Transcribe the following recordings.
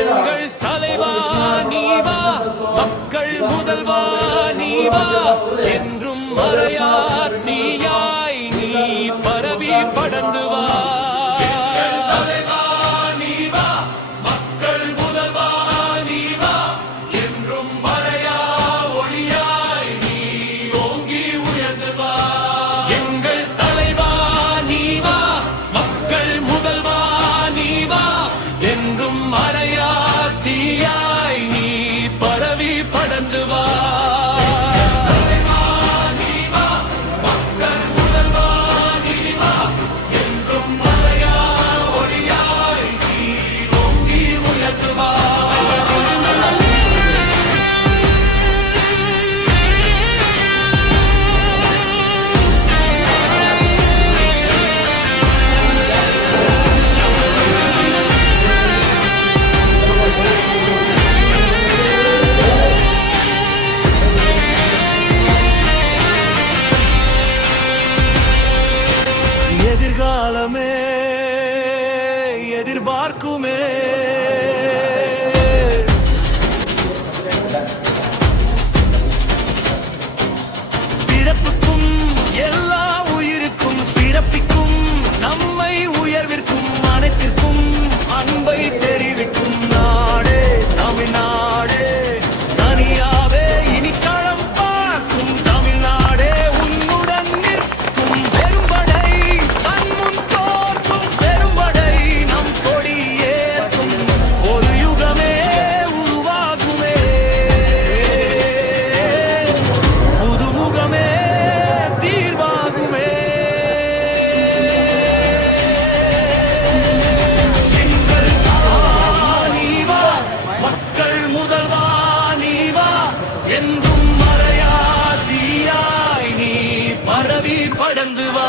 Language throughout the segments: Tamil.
எங்கள் தலைவா நீவா, மக்கள் முதல்வா நீவா, என்றும் மறையா தீயாய் நீ பரவி படந்து வா. எதிர்காலமே எதிர்பார்க்குமே பிறப்புக்கும் எல்லா உயிருக்கும் சிறப்பிக்கும் நம்மை உயர்விற்கும் அனைத்திற்கும் அன்பை தெரிவிக்கும் நாடே தமிழ்நாடே. தனியாவே இனி களம் பார்க்கும் தமிழ்நாடே உன்னுடன் நிற்கும் பெரும்படை, கண்முன் தோற்கும் பெரும்படை, நம் கொடியேற்கும் ஒரு யுகமே உருவாகுமே, புதுமுகமே தீர்வாகுமே. எங்கள் நீவா, மக்கள் முதல்வா நீவா, என்றும் மறையா தீயாய் நீ பரவி படந்து வா.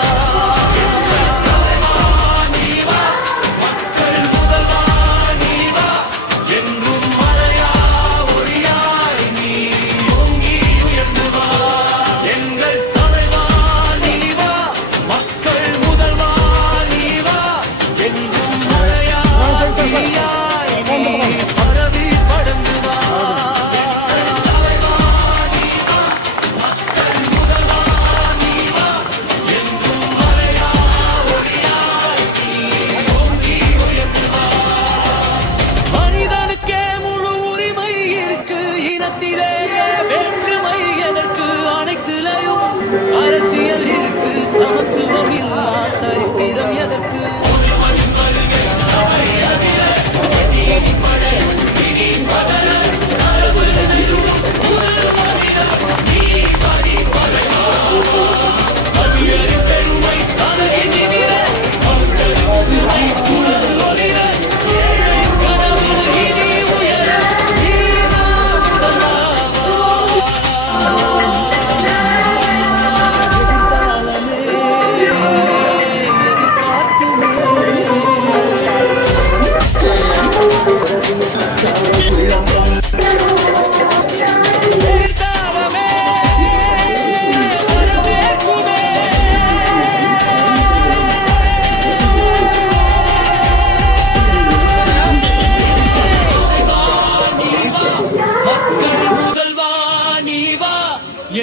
அரசியல் இருக்கு, சமத்துவம் இல்லா சரித்திரம் எதற்கு?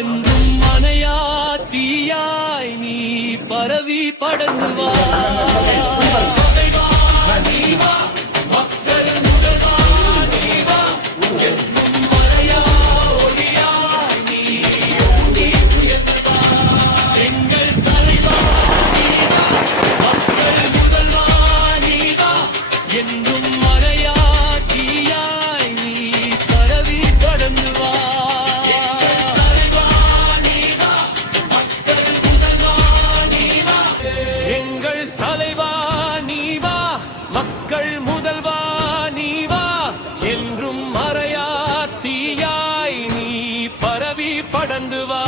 என்றும் மனையா தீயாய் நீ பரவி படந்து வா. மக்கள் முதல்வா நீவா, என்றும் மறையா தீயாய் நீ பரவி படந்து வா.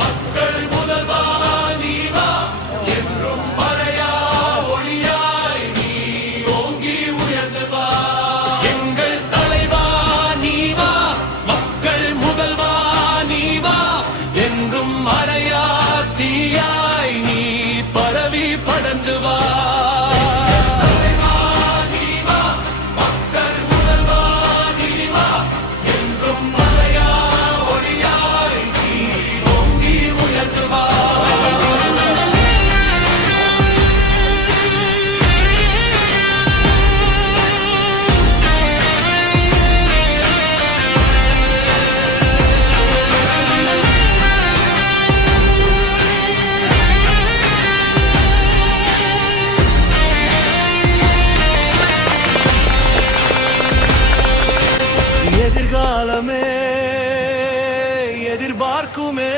மக்கள் முதல்வா நீவா, என்றும் மறையா ஒளியாய் நீ ஓங்கி உயர்ந்து வா. எங்கள் தலைவா நீவா, மக்கள் முதல்வா நீவா, என்றும் மறையா தீயாய் நீ பரவி படந்து வா. காலமே எதிர்பார்க்குமே.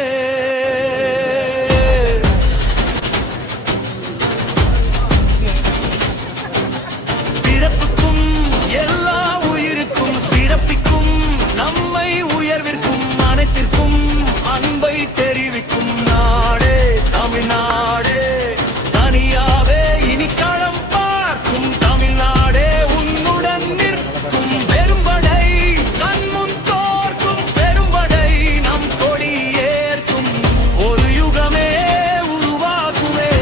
பிறப்புக்கும் எல்லா உயிருக்கும் சிறப்பிக்கும் நம்மை உயர்விற்கும் அனைத்திற்கும் அன்பை தெரிவிக்கும் நாடே தமிழ்நாடே. தனியாவே இனி களம் பார்க்கும் தமிழ்நாடே உன்னுடன் நிற்கும். பெரும்படை கண்முன் தோற்கும் பெரும்படை நம் கொடி ஏற்கும். ஒரு யுகமே உருவாகுமே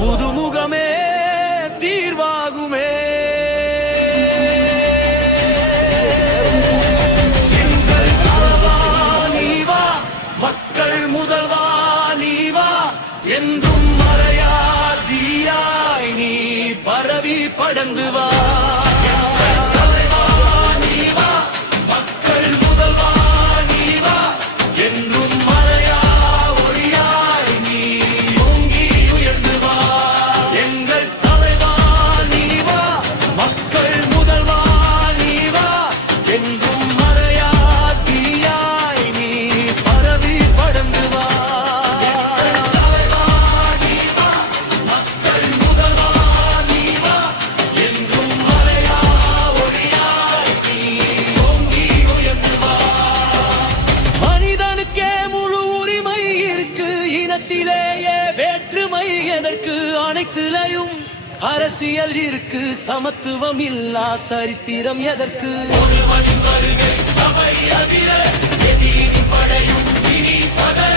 புதுமுகமே தீர்வாகுமே. எங்கள் தலைவா நீ வா, மக்கள் முதல்வா நீ வா, என்றும் மறையா தீயாய் நீ பரவி படர்ந்து வா. எங்கள் தலைவா நீ வா, மக்கள் முதல்வா நீ வா, என்றும் மறையா ஒளியாய் நீ ஓங்கி உயர்ந்து வா. எங்கள் தலைவா நீ வா, மக்கள் முதல்வா நீ வா, என்றும் மறையா தீயாய் நீ பரவி படர்ந்து வா. எங்கள் தலைவா நீ வா, மக்கள் முதல்வா நீ வா, என்றும் மறையா ஒளியாய் நீ ஓங்கி உயர்ந்து வா. மனிதனுக்கே முழு உரிமை இருக்கு, இனத்திலேயே வேற்றுமை எதற்கு? அனைத்திலையும் அரசியல் இருக்கு, சமத்துவம் இல்லா சரித்திரம் எதற்கு? ஒருவனின் வருகை சபை அதிர, எதிரின் படையும் இனி பதற.